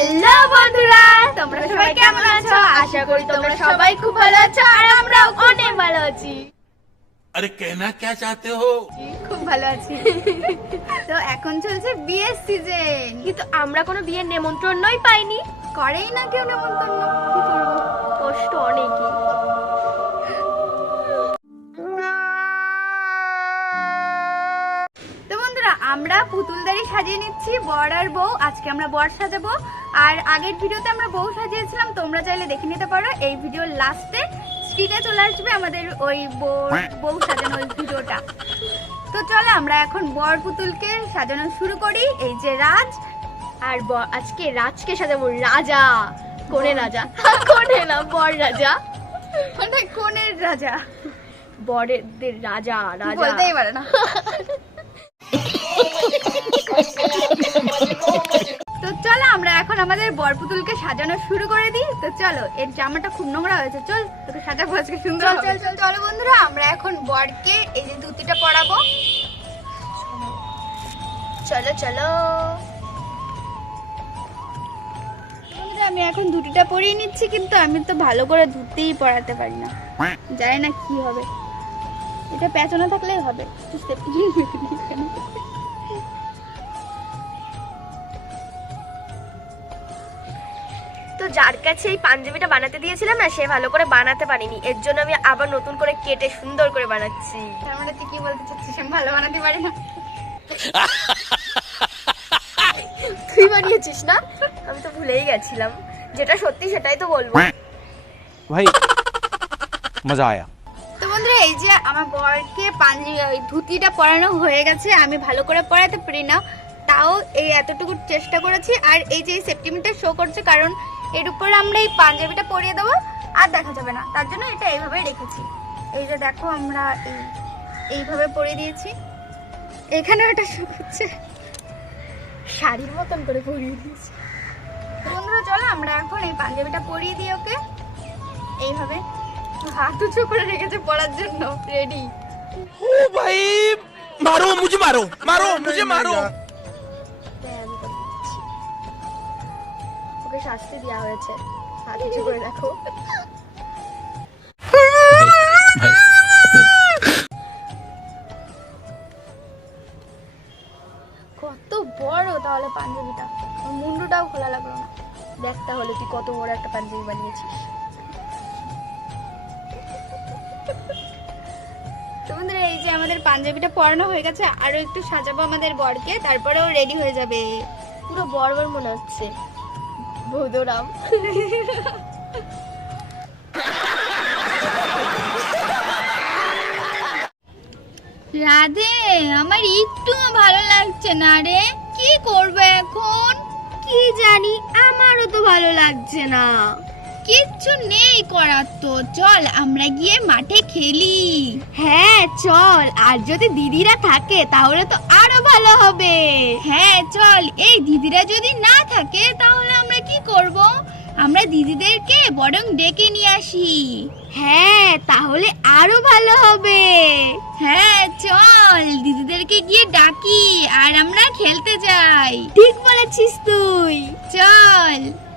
Hello বন্ধুরা তোমরা সবাই কেমন আছো? আশা করি তোমরা সবাই খুব ভালো আছো আর আমরাও অনেক ভালো আছি। আরে কেনা কে চাতে হো? খুব ভালো আছি। তো এখন চলছে বিয়ের সিজন কিন্তু আমরা কোনো বিয়ের নেমন্ত্রণই পাইনি। করেই না কেউ নেমন্ত্রণ। কি করব? কষ্ট অনেকই। আমরা পুতুলদারি সাজিয়ে নিচ্ছি বর আর বউ। আজকে আমরা বর সাজাবো। আর আগের ভিডিওতে আমরা বউ সাজিয়েছিলাম তোমরা চাইলে দেখে নিতে পারো। এই ভিডিওর লাস্টে স্ক্রিনে চলে আসবে আমাদের ওই বউ বউ সাজানো ওই ভিডিওটা। তো চলো আমরা এখন বর পুতুলকে সাজানো শুরু করি। এই যে রাজ। আর আজকে রাজকে সাজাবো। রাজা। কোনে রাজা। কোনে না বর রাজা। মানে কোনের রাজা। বরেদের রাজা রাজা। বলতেই পারে না। তো চলো আমরা এখন আমাদের বর পুতুলকে সাজানো শুরু করে দিই। তো চলো এর জামাটা খুব নোংরা হয়েছে। চল তোকে সাজাবো আজকে সুন্দর চল, চল চল বন্ধুরা আমরা এখন বরকে এই যে ধুতিটা পরাবো। চলো চলো। আমি এখন ধুতিটা পরিয়ে নিচ্ছি কিন্তু আমি তো ভালো করে ধুতেই পরাতে পারি না। জানি না কি হবে। এটা পেছনে থাকলেই হবে একটু তো যার কাছে এই পাঞ্জাবিটা বানাতে দিয়েছিলাম না সে ভালো করে বানাতে পারিনি। এর জন্য আমি আবার নতুন করে কেটে সুন্দর করে বানাচ্ছি। তার মানে তুই কি বলতে ভালো বানাতে পারি না? তুই বানিয়েছিস না? আমি তো ভুলেই গেছিলাম। যেটা সত্যি সেটাই তো বলব। ভাই মজা আয়া। তো বন্ধুরা এই যে আমার বরকে পাঞ্জাবি ধুতিটা পরানো হয়ে গেছে আমি ভালো করে পরাতে পারি না। তাও এই এতটুকু চেষ্টা করেছি আর এই যে সেপ্টেম্বরটা শো করছে কারণ এর উপরে আমরা এই পাঞ্জাবিটা পরিয়ে দেবো, আর দেখা যাবে না। তার জন্য এটা এইভাবেই রেখেছি। এই যে দেখো আমরা এই, এইভাবে পরে দিয়েছি। এখানে এটা শুকুচ্ছে শাড়ির মতন করে পরিয়ে দিয়েছি। বন্ধুরা, চলো আমরা এখন এই পাঞ্জাবিটা পরিয়ে দিই ওকে। এইভাবে হাত উঁচু করে রেখেছে পড়ার জন্য রেডি ও ভাই, মারো, মুঝে মারো মারো, মুঝে মারো। ওকে শাস্তি দেওয়া হয়েছে। হাত উঁচু করে দেখো। কত বড় তাহলে পাঞ্জাবিটা। মুন্ডুটাও খোলা লাগল না। দেখ তাহলে তুই কত বড় একটা পাঞ্জাবি বানিয়েছিস। তো বন্ধুরা, এই যে আমাদের পাঞ্জাবিটা পরানো হয়ে গেছে, আরও একটু সাজাবো আমাদের বরকে, তারপরেও রেডি হয়ে যাবে। পুরো বড় বর মনে হচ্ছে। বৌদরাম রাধে আমার একটু ভালো লাগছে না রে। কি করবে এখন? কি জানি আমারও তো ভালো লাগছে না। কিচ্ছু নেই করার তো। চল আমরা গিয়ে মাঠে খেলি। হ্যাঁ চল। আর যদি দিদিরা থাকে তাহলে তো আরও ভালো হবে। হ্যাঁ চল। এই দিদিরা যদি না থাকে তাহলে করব? আমরা দিদিদেরকে বরং ডেকে নিয়ে আসি। হ্যাঁ তাহলে আরও ভালো হবে। হ্যাঁ চল দিদিদেরকে গিয়ে ডাকি আর আমরা খেলতে যাই। ঠিক বলেছিস তুই। চল।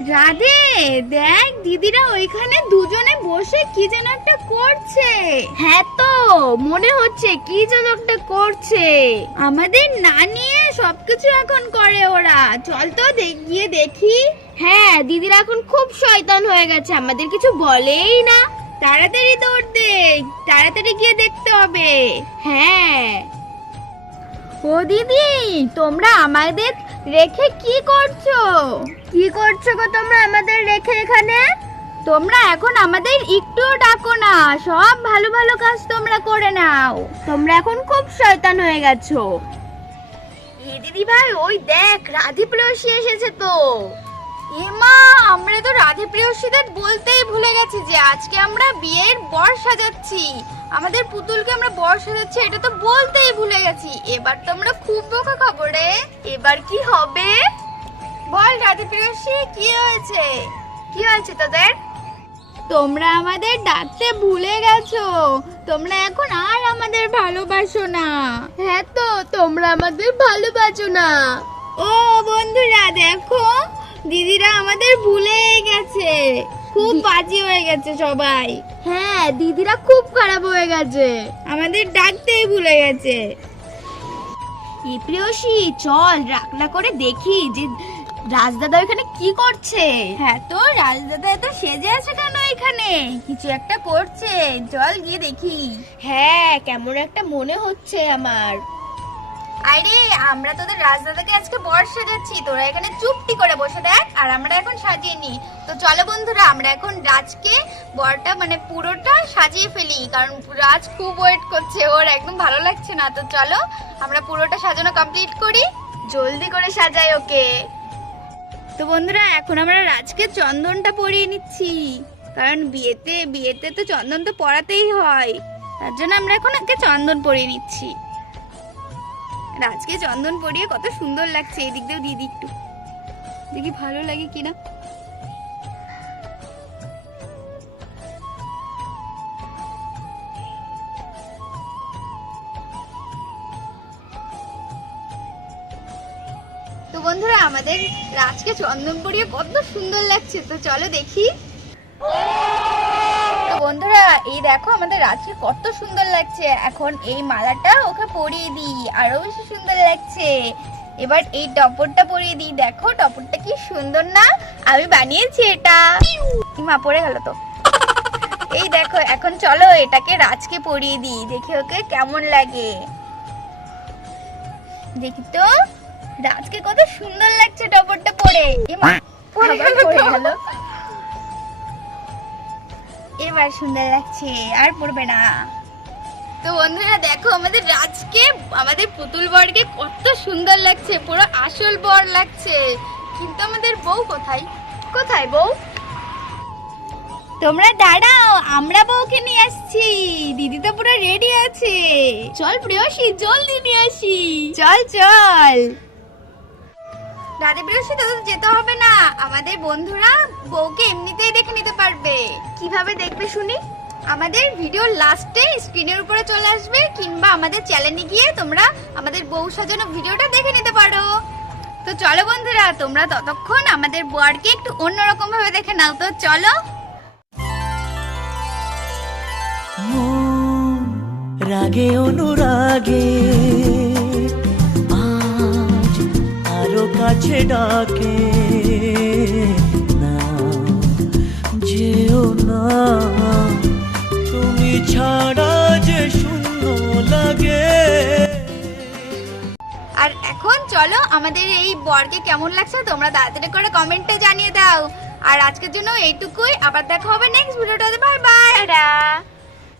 রাধে দেখ দিদিরা ওইখানে দুজনে বসে কি যেন একটা করছে। হ্যাঁ তো মনে হচ্ছে কি যেন একটা করছে। আমাদের না নিয়ে সবকিছু এখন করে ওরা। চল তো গিয়ে দেখি। হ্যাঁ দিদিরা এখন খুব শয়তান হয়ে গেছে আমাদের কিছু বলেই না। তাড়াতাড়ি দৌড় দেখ তাড়াতাড়ি গিয়ে দেখতে হবে। হ্যাঁ। ও দিদি তোমরা আমাদের রেখে কি করছ? কি করছ গো তোমরা আমাদের রেখে এখানে? তোমরা এখন আমাদের একটু ডাকো না সব ভালো ভালো কাজ তোমরা করে নাও। তোমরা এখন খুব শয়তান হয়ে গেছো। এ দিদি ভাই ওই দেখ রাধি প্রেয়সী এসেছে তো। এমা আমরা তো রাধে প্রিয়সীদের বলতেই ভুলে গেছি যে আজকে আমরা বিয়ের বর সাজাচ্ছি। আমাদের পুতুলকে আমরা বর সাজাচ্ছি, এটা তো বলতেই ভুলে গেছি। এবার তো আমরা খুব বোকা খাব রে। এবার কি হবে? বল রাধে প্রিয়সী কি হয়েছে? কি হয়েছে তোদের? তোমরা আমাদের ডাকতে ভুলে গেছো। তোমরা এখন আর আমাদের ভালোবাসো না। হ্যাঁ তো, তোমরা আমাদের ভালোবাসো না। ও বন্ধুরা, দেখো, দিদিরা আমাদের ভুলে গেছে। খুব বাজি হয়ে গেছে সবাই। হ্যাঁ দিদিরা খুব খারাপ হয়ে গেছে। আমাদের ডাকতেই ভুলে গেছে। এ প্রিয়সী চল রান্না করে দেখি যে রাজদাদা ওখানে কি করছে। হ্যাঁ তো রাজদাদা এত সেজে আছে কেন এখানে? কিছু একটা করছে। চল গিয়ে দেখি। হ্যাঁ কেমন একটা মনে হচ্ছে আমার। আরে, আমরা তোদের রাজদাদাকে আজকে বর সাজাচ্ছি। তোরা এখানে চুপটি করে বসে দেখ, আর আমরা এখন সাজিয়ে নি তো চলো বন্ধুরা, আমরা এখন রাজকে বরটা মানে পুরোটা সাজিয়ে ফেলি, কারণ রাজ খুব ওয়েট করছে, ওর একদম ভালো লাগছে না। তো চলো, আমরা পুরোটা সাজানো কমপ্লিট করি। জলদি করে সাজাই ওকে। তো বন্ধুরা, এখন আমরা রাজকে চন্দনটা পরিয়ে নিচ্ছি। কারণ বিয়েতে বিয়েতে তো চন্দন তো পরাতেই হয়। তার জন্য আমরা এখন একে চন্দন পরিয়ে নিচ্ছি। রাজকে চন্দন পরিয়ে কত সুন্দর লাগছে এদিক দিয়েও দিয়ে দিই একটু। দেখি ভালো লাগে কিনা। তো বন্ধুরা, আমাদের রাজকে চন্দন পরিয়ে কত সুন্দর লাগছে। তো চলো দেখি। এই দেখো, আমাদের রাজকে কত সুন্দর লাগছে। এখন এই মালাটা ওকে পরিয়ে দিই, আরও বেশি সুন্দর লাগছে। এবার এই টপরটা পরিয়ে দিই। দেখো, টপরটা কি সুন্দর না? আমি বানিয়েছি এটা। মা পড়ে গেল তো। এই দেখো, এখন চলো এটাকে রাজকে পরিয়ে দিই। দেখি ওকে কেমন লাগে। দেখি তো, রাজকে কত সুন্দর লাগছে টপরটা পরে। পড়ে। গেল। এবার সুন্দর লাগছে আর পড়বে না। তো বন্ধুরা দেখো আমাদের রাজকে আমাদের পুতুল বরকে কত সুন্দর লাগছে পুরো আসল বর লাগছে। কিন্তু আমাদের বউ কোথায়? কোথায় বউ? তোমরা দাঁড়াও আমরা বউকে নিয়ে আসছি। দিদি তো পুরো রেডি আছে। চল প্রিয়সী জলদি নিয়ে আসি। চল চল। দাদি প্রিয়সী তোদের যেতে হবে না। আমাদের বন্ধুরা বউকে এমনিতেই দেখে নিতে পারবে। কীভাবে দেখবে শুনি? আমাদের ভিডিওর লাস্টে স্ক্রিনের উপরে চলে আসবে, কিংবা আমাদের চ্যানেলে গিয়ে তোমরা আমাদের বউ সাজানো ভিডিওটা দেখে নিতে পারো। তো চলো বন্ধুরা, তোমরা ততক্ষণ আমাদের বরকে একটু অন্যরকম ভাবে দেখে নাও। তো চলো। রাগে অনুরাগে কাছে ডাকে না যেও না। তুমি ছাড়া যে শূন্য লাগে। আর এখন চলো আমাদের এই বরকে কেমন লাগছে তোমরা তাড়াতাড়ি করে কমেন্টে জানিয়ে দাও। আর আজকের জন্য এইটুকুই। আবার দেখা হবে নেক্সট ভিডিওটাতে বাই বাই